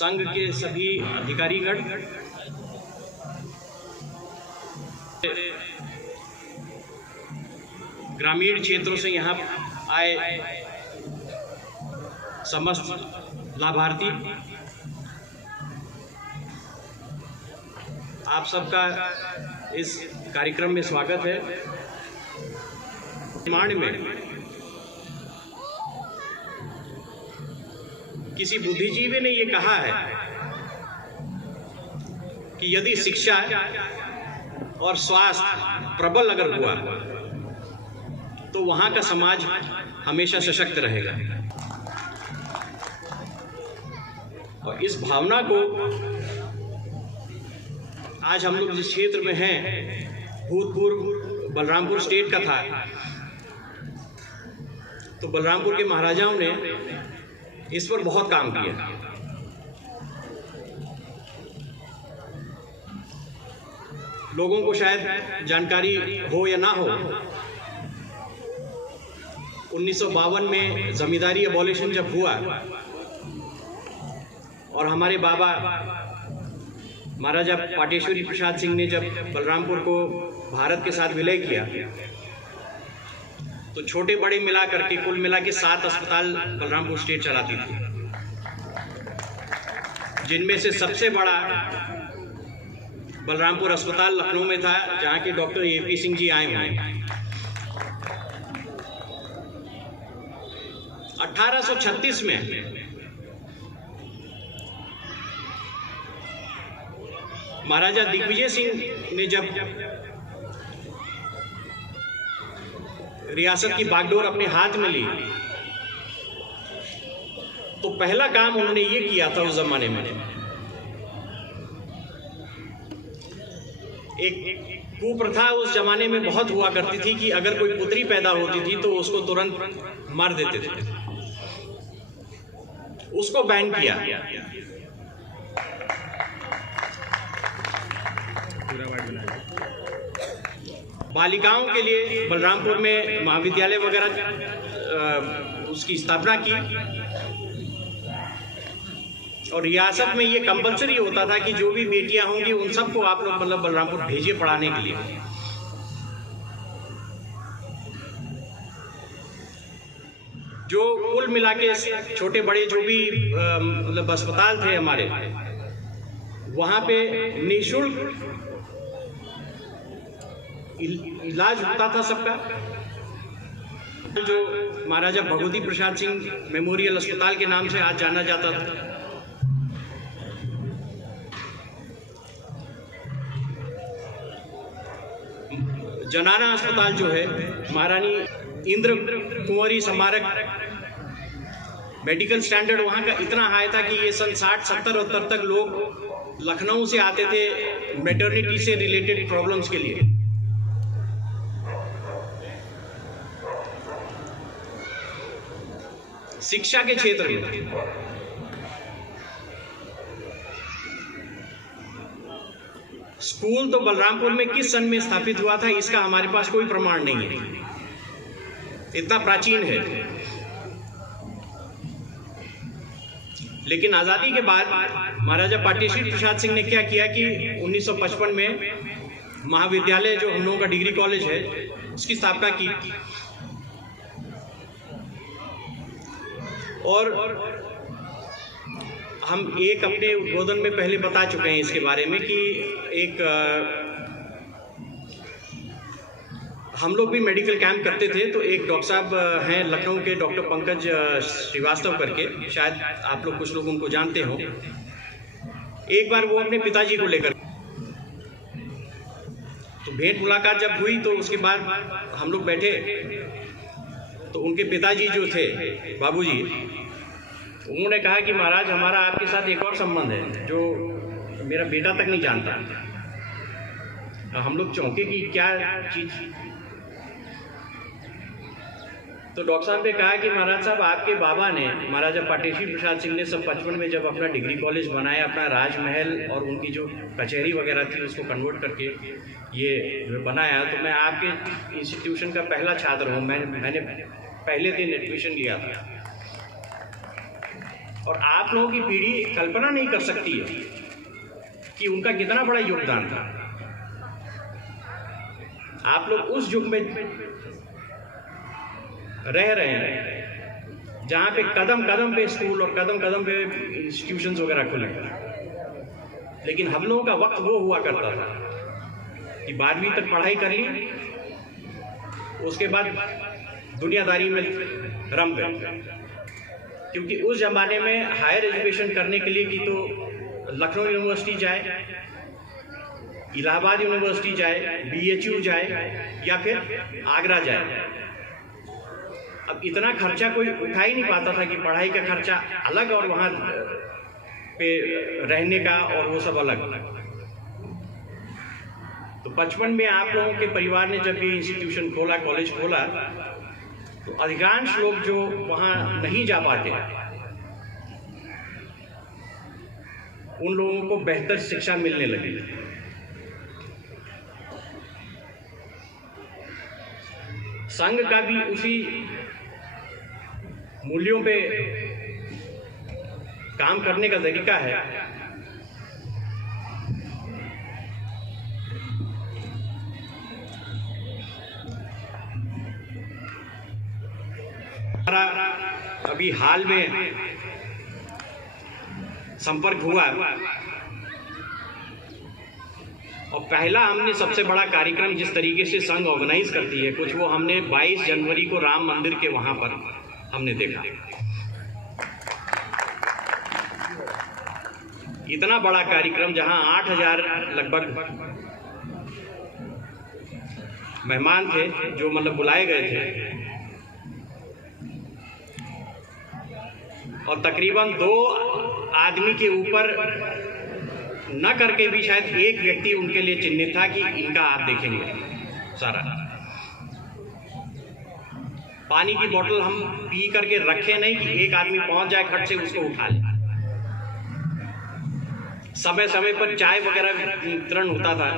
संघ के सभी अधिकारीगण, ग्रामीण क्षेत्रों से यहाँ आए समस्त लाभार्थी, आप सबका इस कार्यक्रम में स्वागत है। निर्माण में किसी बुद्धिजीवी ने ये कहा है कि यदि शिक्षा और स्वास्थ्य प्रबल अगर हुआ तो वहां का समाज हमेशा सशक्त रहेगा। और इस भावना को आज हम लोग जिस क्षेत्र में हैं, भूतपूर्व बलरामपुर स्टेट का था, तो बलरामपुर के महाराजाओं ने इस पर बहुत काम किया। लोगों को शायद जानकारी हो या ना हो, 1952 में जमींदारी एबॉलिशन जब हुआ और हमारे बाबा महाराजा पाटेश्वरी प्रसाद सिंह ने जब बलरामपुर को भारत के साथ विलय किया, तो छोटे बड़े मिला करके कुल मिला के 7 अस्पताल बलरामपुर स्टेट चलाती थी, जिनमें से सबसे बड़ा बलरामपुर अस्पताल लखनऊ में था, जहां के डॉक्टर AP सिंह जी आए हुए हैं। 1836 में महाराजा दिग्विजय सिंह ने जब रियासत की बागडोर अपने हाथ में ली, तो पहला काम उन्होंने ये किया था उस जमाने में, एक कुप्रथा उस जमाने में बहुत हुआ करती थी कि अगर कोई पुत्री पैदा होती थी तो उसको तुरंत मार देते थे। उसको बैन किया। बालिकाओं के लिए बलरामपुर में महाविद्यालय वगैरह उसकी स्थापना की, और रियासत में ये कंपलसरी होता था कि जो भी बेटियां होंगी उन सबको आप लोग मतलब बलरामपुर भेजिए पढ़ाने के लिए। जो कुल मिला के छोटे बड़े जो भी मतलब अस्पताल थे हमारे, वहाँ पे निःशुल्क इलाज होता था सबका। जो महाराजा भगवती प्रसाद सिंह मेमोरियल अस्पताल के नाम से आज जाना जाता था, जनाना अस्पताल जो है, महारानी इंद्र कुंवरी स्मारक, मेडिकल स्टैंडर्ड वहाँ का इतना हाई था कि ये सन 60, 70 और तब तक लोग लखनऊ से आते थे मैटरनिटी से रिलेटेड प्रॉब्लम्स के लिए। शिक्षा के क्षेत्र में स्कूल तो बलरामपुर में किस सन में स्थापित हुआ था इसका हमारे पास कोई प्रमाण नहीं है, इतना प्राचीन है। लेकिन आज़ादी के बाद महाराजा पाटेश्वरी प्रसाद सिंह ने क्या किया कि 1955 में महाविद्यालय जो हम लोगों का डिग्री कॉलेज है उसकी स्थापना की, और हम एक अपने उद्बोधन में पहले बता चुके हैं इसके बारे में कि एक हम लोग भी मेडिकल कैंप करते थे, तो एक डॉक्टर साहब हैं लखनऊ के, डॉक्टर पंकज श्रीवास्तव करके, शायद आप लोग कुछ लोग उनको जानते हो। एक बार वो अपने पिताजी को लेकर, तो भेंट मुलाकात जब हुई तो उसके बाद हम लोग बैठे, तो उनके पिताजी जो थे बाबूजी, उन्होंने कहा कि महाराज हमारा आपके साथ एक और संबंध है जो मेरा बेटा तक नहीं जानता। हम लोग चौंके कि क्या चीज़। तो डॉक्टर साहब ने कहा कि महाराज साहब आपके बाबा ने, महाराजा पाटेश्वरी प्रसाद सिंह ने 55 में जब अपना डिग्री कॉलेज बनाया, अपना राजमहल और उनकी जो कचहरी वगैरह थी उसको कन्वर्ट करके ये बनाया, तो मैं आपके इंस्टीट्यूशन का पहला छात्र हूँ। मैंने पहले दिन एडमिशन लिया था। और आप लोगों की पीढ़ी कल्पना नहीं कर सकती है कि उनका कितना बड़ा योगदान था। आप लोग उस युग में रह रहे हैं जहाँ पे कदम कदम पे स्कूल और कदम कदम पे इंस्टीट्यूशंस वगैरह खुले, लेकिन हम लोगों का वक्त वो हुआ करता था कि 12वीं तक पढ़ाई कर ली, उसके बाद दुनियादारी में रम गए। क्योंकि उस ज़माने में हायर एजुकेशन करने के लिए कि तो लखनऊ यूनिवर्सिटी जाए, इलाहाबाद यूनिवर्सिटी जाए, BHU जाए या फिर आगरा जाए। अब इतना खर्चा कोई उठा ही नहीं पाता था कि पढ़ाई का खर्चा अलग और वहाँ पे रहने का और वो सब अलग। तो 55 में आप लोगों के परिवार ने जब ये इंस्टीट्यूशन खोला, कॉलेज खोला, तो अधिकांश लोग जो वहाँ नहीं जा पाते उन लोगों को बेहतर शिक्षा मिलने लगी। संघ का भी उसी मूल्यों पे काम करने का तरीका है। हमारा अभी हाल में संपर्क हुआ और पहला हमने सबसे बड़ा कार्यक्रम जिस तरीके से संघ ऑर्गेनाइज करती है कुछ, वो हमने 22 जनवरी को राम मंदिर के वहां पर हमने देखा। इतना बड़ा कार्यक्रम जहां 8000 लगभग मेहमान थे जो मतलब बुलाए गए थे, और तकरीबन 2 आदमी के ऊपर न करके भी शायद एक व्यक्ति उनके लिए चिन्हित था कि इनका आप देखेंगे। सारा पानी की बोतल हम पी करके रखे नहीं कि एक आदमी पहुंच जाए खट से उसको उठा ले। समय समय पर चाय वगैरह वितरण होता था।